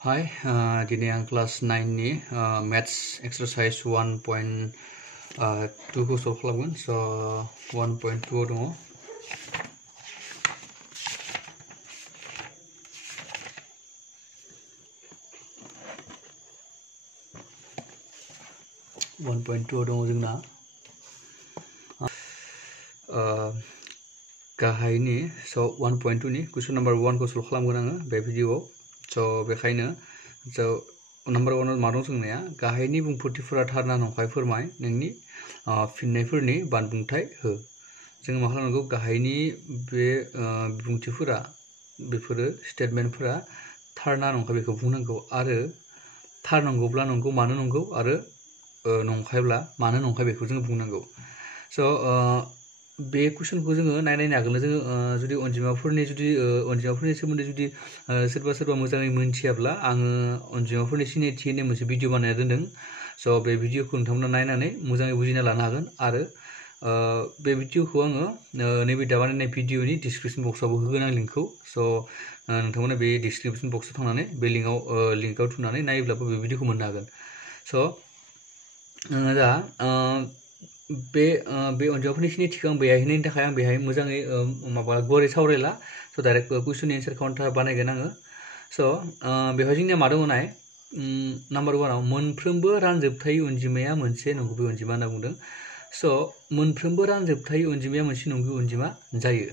Hi, दिनै आं class 9 नि मेथ्स एक्सारसाइज 1.2 खौ सल्भ खालामगोन। स' 1.2 आव दङ 1.2 आव दङ जोंना गाहायनि स' 1.2 नि कुइसन नाम्बार 1 खौ सल्भ खालामगोन आङो बे भिडिअ'आव। स' बेखायनो नाम्बार 1 आव मा दं सोंनाया गाहायनि बुंफोरथिफोरा थार ना नंखाय फोरमाय नोंनि फिननायफोरनि बानबुंथाय हो। जों मा खालामनांगौ गाहायनि बे बिबुंथिफोरा बेफोरो स्टेटमेन्टफोरा थार ना नंखाय बेखौ बुंनांगौ आरो थार नंगौब्ला नंगौ मानो नंगौ आरो नंखायब्ला मानो नंखाय बेखौ जों बुंनांगौ। स' बे कुइसनखौ जोङो नायनायनि आगोलनो जोङो जुदि अनजिमाफोरनि सोमोन्दै जुदि सोरबा मोजाङै मोनथियाब्ला आङो अनजिमाफोरनि सिनायथि होननाय मोनसे भिडिअ बानायना दोनदों। स' बे भिडिअखौ नोंथांमोना नायनानै मोजाङै बुजिना लानो हागोन आरो बे भिडिअखौ आङो नैबे दा बानायनाय भिडिअनि डिसक्रिपसन बक्सआवबो होगोन आं लिंकखौ। स' नोंथांमोना बे डिसक्रिपसन बक्सआव थांनानै बे लिंकआव थुनानै नायोब्लाबो बे भिडिअखौ मोननो हागोन। स' दा बे अनजिमाफोरनि सिनायथिखौ आं बेहाय होनायनि थाखाय आं बेहाय मोजाङै गुवारै सावरायला। स' डाइरेक्ट कुइसननि एन्सार काउन्टार बानायगोन आङो। स' बेवहाय जोंनिया मा दङ नाय नाम्बार 1 आव मोनफ्रोमबो रानजोबथाय अनजिमाया मोनसे नंगुबै अनजिमा होनना बुंदों। स' मोनफ्रोमबो रानजोबथाय अनजिमाया मोनसे नंगुबै अनजिमा जायो।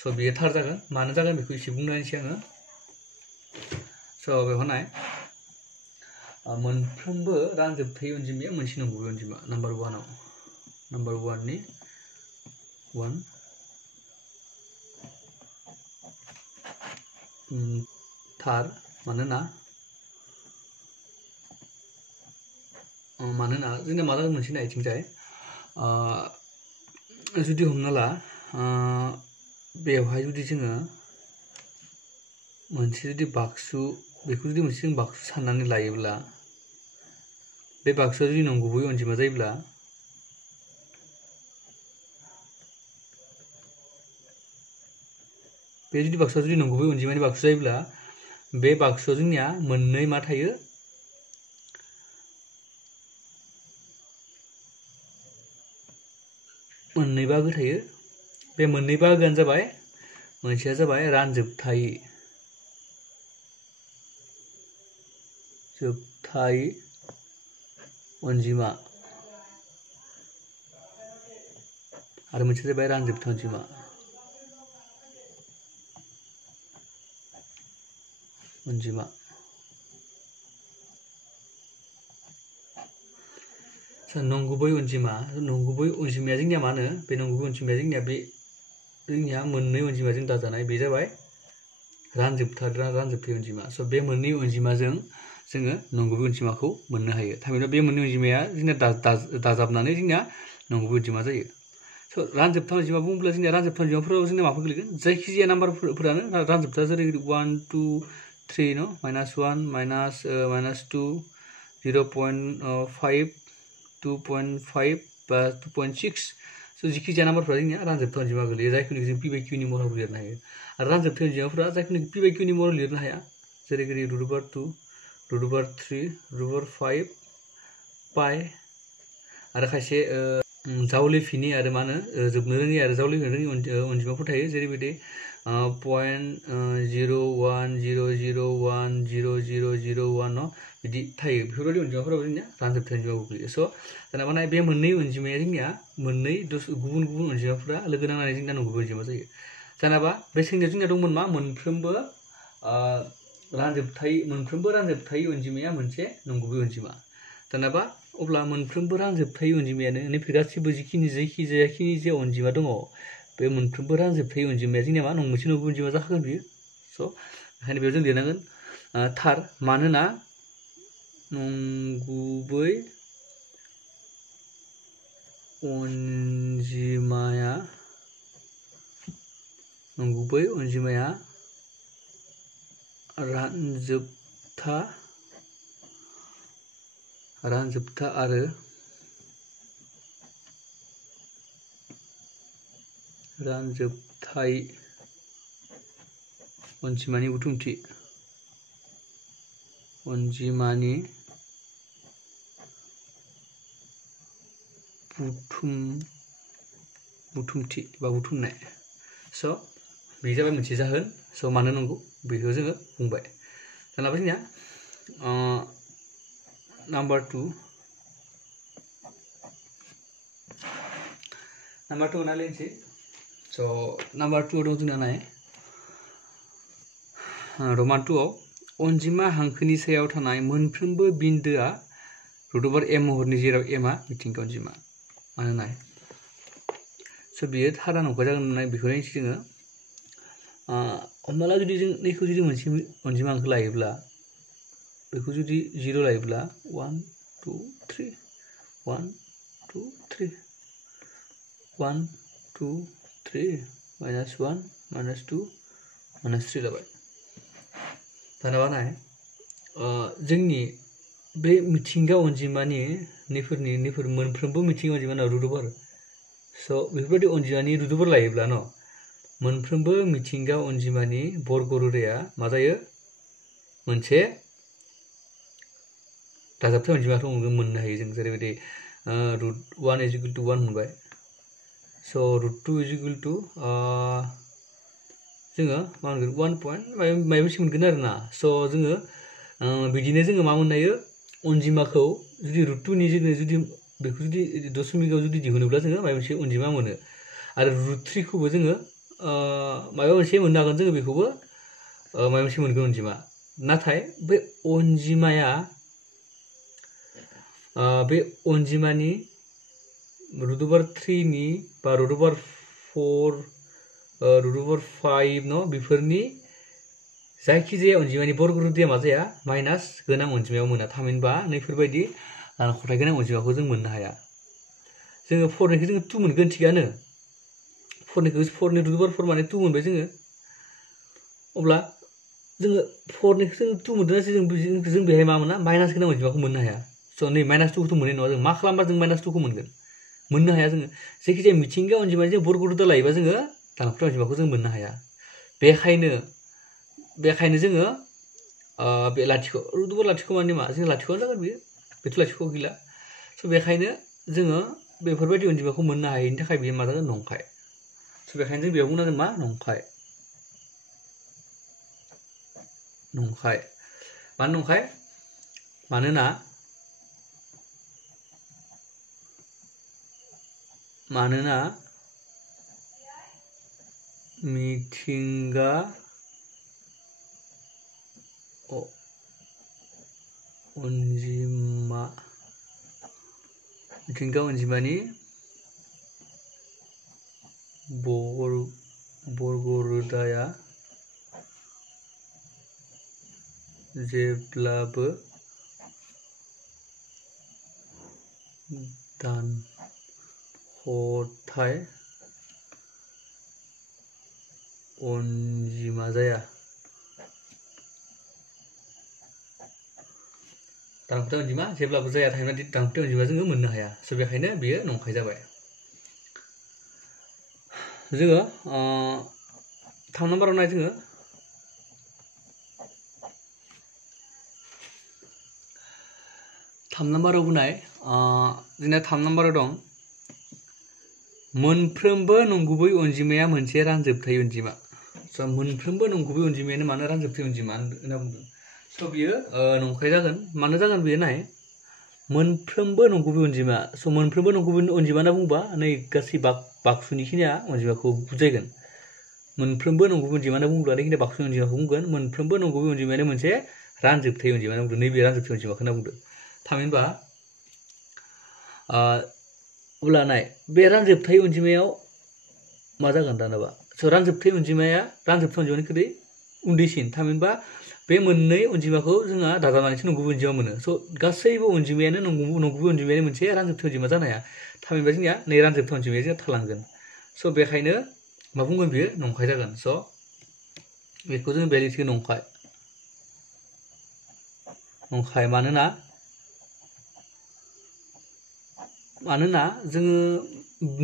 स' बेयो थार जागोन मानो जागोन बेखौ एसे बुंनायसै आङो। स' बेवहाय नाय मोनफ्रोमबो रानजोबथाय अनजिमाया मोनसे नंगुबै अनजिमा नाम्बार 1 आव नाम्बार 1 नि 1 थार मानोना जोंना मा जागोन मोनसे नायथिंजाय जुदि हमना ला बेवहाय जुदि जोङो मोनसे जुदि बाक्सु बेखौ जुदि मोनसे जों बाक्सु साननानै लायोब्ला बे बाक्सुआ जुदि नंगुबै अनजिमा जायोब्ला बे जुदि बाक्सुआ जुदि नंगुबै अनजिमानि बाक्सु जायोब्ला बे बाक्सुआव जोंनिया मोननै मा थायो मोननै बाहागो थायो। बे मोननै बाहागोआनो जाबाय मोनसेया जाबाय रानजोबथाय अनजिमा आरो मोनसेया जाबाय रानजोबथाय अनजिमा नंगुबै अनजिमाया जोंनिया मा होनो बे नंगुबै अनजिमाया जोंनिया मोननै अनजिमाजों दाजानाय बे जाबाय रानजोबथाय अनजिमा। स' बे मोननै अनजिमाजों जोङो नंगुबै अनजिमाखौ मोननो हायो। थामहिनबा बे मोननै अनजिमाया जोंनिया दाजाबनानै जोंनिया नंगुबै अनजिमा जायो। स' रानजोबथाय अनजिमा बुङोब्ला जोंनिया रानजोबथाय अनजिमाफोराव जोंनिया माफोर गोलैगोन जायखिजाया नाम्बारफोरानो रानजोबथाय जेरै 1 2 3 न -1 -2 0.5 2.5 बा 2.6 स' जिखिजाया नाम्बारफोरा जोंनिया रानजोबथाय अनजिमा गोलैयो जायखौ जों पि बाय किउनि महराव लिरनो हायो। आरो रानजोबथाय अनजिमाफोरा जायखौ पि बाय किउनि महराव लिरनो हाया जेरै √2 √3 √5 पाइ आरो खायसे जावलिफिनि आरो मा होनो जोबनो रोङि आरो जावलिफिनो रोङि अनजिमाफोर थायो जेरैबायदि 0.010010001 न बिदि थायो। बेफोरबायदि अनजिमाफोराबो जोंनिया रानजोबथाय अनजिमायाव गोग्लैयो। स' जेनेबा बे मोननै अनजिमाया जोंनिया मोननै गुबुन गुबुन अनजिमाफोरा लोगो नांनानै जोंनिया नंगुबै अनजिमा जायो। जेनेबा बे सोंनायाव जोंनिया दंमोन मा मोनफ्रोमबो रानजोबथाय अनजिमाया मोनसे नंगुबै अनजिमा। जेनेबा अब्ला मोनफ्रोमबो रानजोबथाय अनजिमायानो नैफोर गासिबो जायखिजाया अनजिमा दङ बे मोनफ्रोमबो रानजोबथाय अनजिमाया जोंनिया मा मोनसे नंगुबै अनजिमा जाखागोन बियो। स' बेखायनो बेयाव जों लिरनांगोन थार मानोना नंगुबै अनजिमाया रानजोबथा आरो रानजोबथाय अनजिमानि बुथुमथि। अनजिमानि बुथुमथि बा बुथुमनाय स' बे जाबाय मोनसे जाहोन स' मानो नंगौ बेखौ जोङो बुंबाय दाना जोंनिया नाम्बार 2 नायलायनोसै स' नाम्बार 2 दं जोंना नाय रमान 2 आव अनजिमा हांखोनि सायाव थानाय मोनफ्रोमबो बिन्दोआ रुटोभार एम महरनि जेराव एमआ मिथिंगा अनजिमा मानो नाय स' बियो थारा नंखाय जागोन नाय बेखौ नायनोसै जोङो हमना ला जुदि जों नैखौ जुदि मोनसे अनजिमा हांखो लायोब्ला बेखौ जुदि 0 लायोब्ला 1 2 3 1 2 3 1 2 3 -1 -2 -3 जाबाय दाना नाय जोंनि बे मिथिंगा अनजिमानि नैफोर मोनफ्रोमबो मिथिंगा अनजिमाना रुटोभार स' बेफोरबायदि अनजिमानि रुटोभार लायोब्ला न मोनफ्रोमबो मिथिंगा अनजिमानि बर्ग रोदाया मा जायो मोनसे दाजाबथाय अनजिमाखौ मोननो हायो जों जेरैबायदि रुट 1 = 1 मोनबाय स' रुट 2 = जोङो मा मोनगोन 1 पॉइंट माबा मोनसे मोनगोन आरोना स' जोङो बिदिनो जोङो मा मोननो हायो अनजिमाखौ जुदि रुट 2 नि जुदि बेखौ जुदि दशमिकआव जुदि दिहुनोब्ला जोङो माबा मोनसे अनजिमा मोनो आरो रुट 3 खौबो जोङो माबा मोनसे मोननो हागोन जोङो बेखौबो माबा मोनसे मोनगोन अनजिमा नाथाय बे अनजिमाया बे अनजिमानि रुटोभार 3 नि बा रुटोभार 4 रुटोभार 5 न बेफोरनि जायखिजाया अनजिमानि बर्ग रोदाया मा जाया माइनास गोनां अनजिमायाव मोना थामहिनबा नैफोरबायदि खथाय गोनां अनजिमाखौ जों मोननो हाया जोङो 4 निखौ जोङो 2 मोनगोन थिगानो 4 नि रुटोभार 4 माने 2 मोनबाय जोङो अब्ला जोङो 4 निखौ जों 2 मोनदोंसो जों बेहाय मा मोना माइनास गोनां अनजिमाखौ मोननो हाया स' नै -2 खौथ' मोननाय नङा जों मा खालामबा जों -2 खौ मोननो हाया जोङो जायखिजाया मिथिंगा अनजिमानि जों बर्ग रोदा लायोबा जोङो दानख'नाय अनजिमाखौ जों मोननो हाया बेखायनो जोङो बे लाथिख' रुटोभार लाथिख' माने मा जों लाथिख'आनो जागोन बेथ' लाथिख' गैला स' बेखायनो जोङो बेफोरबायदि अनजिमाखौ मोननो हायैनि थाखाय बेयो मा जागोन नंखाय स' बेखायनो जों बेयाव बुंनांगोन मा नंखाय मानो नंखाय मानोना मिथिंगा अनजिमानि बर्ग रोदाया जेब्लाबो दानख'थाय अनजिमा जाया दानख'थाय अनजिमा जेब्लाबो जाया थारमाने दानख'थाय अनजिमा जोङो मोननो हाया स' बेखायनो बेयो नंखाय जाबाय जोङो 3 नाम्बाराव नाय जोङो 3 नाम्बारावबो नाय जोंना 3 नाम्बाराव दं मोनफ्रोमबो नंगुबै अनजिमाया मोनसे रानजोबथाय अनजिमा स' मोनफ्रोमबो नंगुबै अनजिमायानो मानो रानजोबथाय अनजिमा होनना बुंदों स' बियो नंखाय जागोन मानो जागोन बेयो नाय मोनफ्रोमबो नंगुबै अनजिमा स' मोनफ्रोमबो नंगुबै अनजिमा होनना बुंबा नै गासै बाक्सुनिखिनिया अनजिमाखौ बुजायगोन मोनफ्रोमबो नंगुबै अनजिमा होनना बुंब्ला नैखिनि बाक्सुनि अनजिमाखौ बुंगोन मोनफ्रोमबो नंगुबै अनजिमायानो मोनसे रानजोबथाय अनजिमा होनना बुंदों नैबे रानजोबथाय अनजिमाखौ होनना बुंदों थामहिनबा अब्ला नाय बे रानजोबथाय अनजिमायाव मा जागोन दानाबा स' रानजोबथाय अनजिमानिख्रुइ उन्दैसिन थामहिनबा बे मोननै अनजिमाखौ जोंहा दाजाबनानैसो नंगुबै अनजिमा मोनो स' गासैबो अनजिमायानो नंगुबै अनजिमायानो मोनसे रानजोबथाय अनजिमा जानो हाया थामहिनबा जोंनिया नै रानजोबथाय अनजिमाया जोंहा थालांगोन स' बेखायनो मा बुंगोन बियो नंखाय जागोन स' बेखौ जों बेलिटिखौ नंखाय मानोना जोङो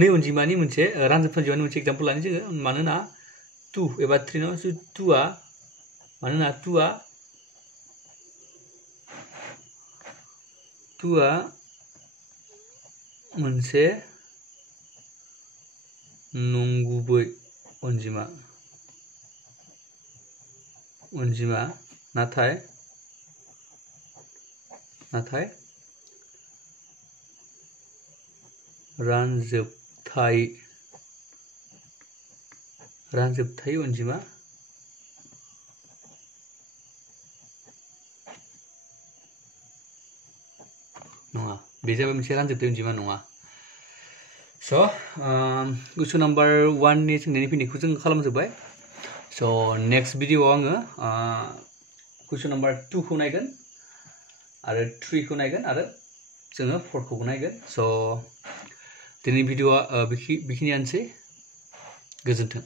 नै अनजिमानि मोनसे रानजोबथाय अनजिमानि मोनसे एग्जाम्पल लानि जोङो मानोना 2 एबा 3 मानोना 2आ 2आ मोनसे नंगुबै अनजिमा नाथाय रानजोबथाय अनजिमा नङा बे जाबाय मोनसे रानजोबथाय अनजिमा नङा स कुइसन नाम्बार 1 नि सोंनायनि फिननायखौ जों खालामजोबबाय स नेक्स्ट भिडिअआव आङो कुइसन नाम्बार 2 खौ नायगोन आरो 3 खौ नायगोन आरो जोङो 4 खौबो नायगोन स दिनै भिडिअआ बेखिनियानोसै गोजोन्थों